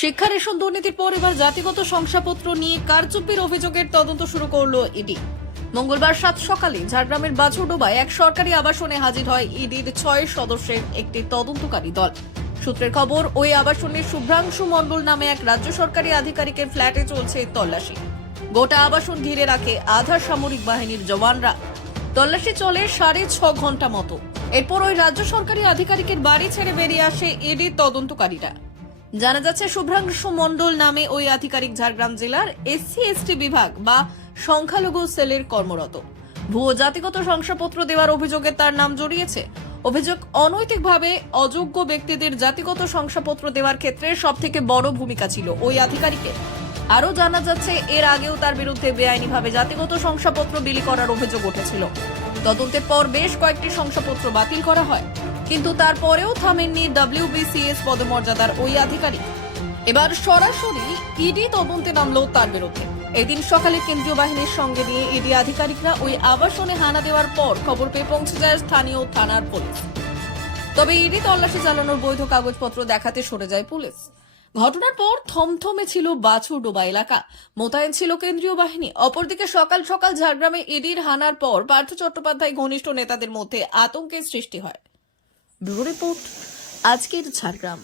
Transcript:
শিক্ষা রেশন দুর্নীতির পর এবার জাতিগত শংসাপত্র নিয়ে কারচুপির অভিযোগের তদন্ত শুরু করলো ইডি। মঙ্গলবার 7 সকালে ঝাড়গ্রামের বাছুরডোবায় এক সরকারি আবাসনে হাজির হয় ইডির 6 সদস্যের একটি তদন্তকারী দল। সূত্রের খবর, ওই আবাসনে শুভ্রাংশু মণ্ডল নামে এক রাজ্য সরকারি আধিকারিকের ফ্ল্যাটে চলছে তল্লাশি। গোটা আবাসন ঘিরে রাখে আধা সামরিক বাহিনীর জওয়ানরা। তল্লাশি চলে 6.5 ঘন্টা মতো। এরপর ওই রাজ্য সরকারি আধিকারিকের বাড়ি ছেড়ে বেরিয়ে আসে ইডির তদন্তকারীরা। জানা যাচ্ছে, শুভ্রাংশু মণ্ডল নামে ওই আধিকারিক ঝাড়গ্রাম জেলার SC/ST বিভাগ বা সংখ্যালঘু সেলের কর্মরত। ভুয়ো জাতিগত শংসাপত্র দেওয়ার অভিযোগে তার নাম জড়িয়েছে। অভিযোগ, অনৈতিকভাবে অযোগ্য ব্যক্তিদের জাতিগত শংসাপত্র দেওয়ার ক্ষেত্রে সবথেকে বড় ভূমিকা ছিল ওই আধিকারিকের। আরও জানা যাচ্ছে, এর আগেও তার বিরুদ্ধে বেআইনিভাবে জাতিগত শংসাপত্র বিলি করার অভিযোগ উঠেছিল। তদন্তের পর বেশ কয়েকটি শংসাপত্র বাতিল করা হয়, কিন্তু তারপরেও থামেননি WBCS পদমর্যাদার ওই আধিকারিক। এবার সরাসরি ইডি তদন্তে নামলো তার বিরুদ্ধে। এদিন সকালে কেন্দ্রীয় বাহিনীর সঙ্গে নিয়ে ইডি আধিকারিকরা ওই আবাসনে হানা দেওয়ার পর খবর পেয়ে পৌঁছে যায় স্থানীয় থানার পুলিশ। তবে ইডি তল্লাশি চালানোর বৈধ কাগজপত্র দেখাতে সরে যায় পুলিশ। ঘটনার পর থমথমে ছিল বাছুরডোবা এলাকা, মোতায়েন ছিল কেন্দ্রীয় বাহিনী। অপরদিকে সকাল সকাল ঝাড়গ্রামে ইডির হানার পর পার্থ চট্টোপাধ্যায় ঘনিষ্ঠ নেতাদের মধ্যে আতঙ্কের সৃষ্টি হয়। ব্যুরো রিপোর্ট, আজকের ঝাড়গ্রাম।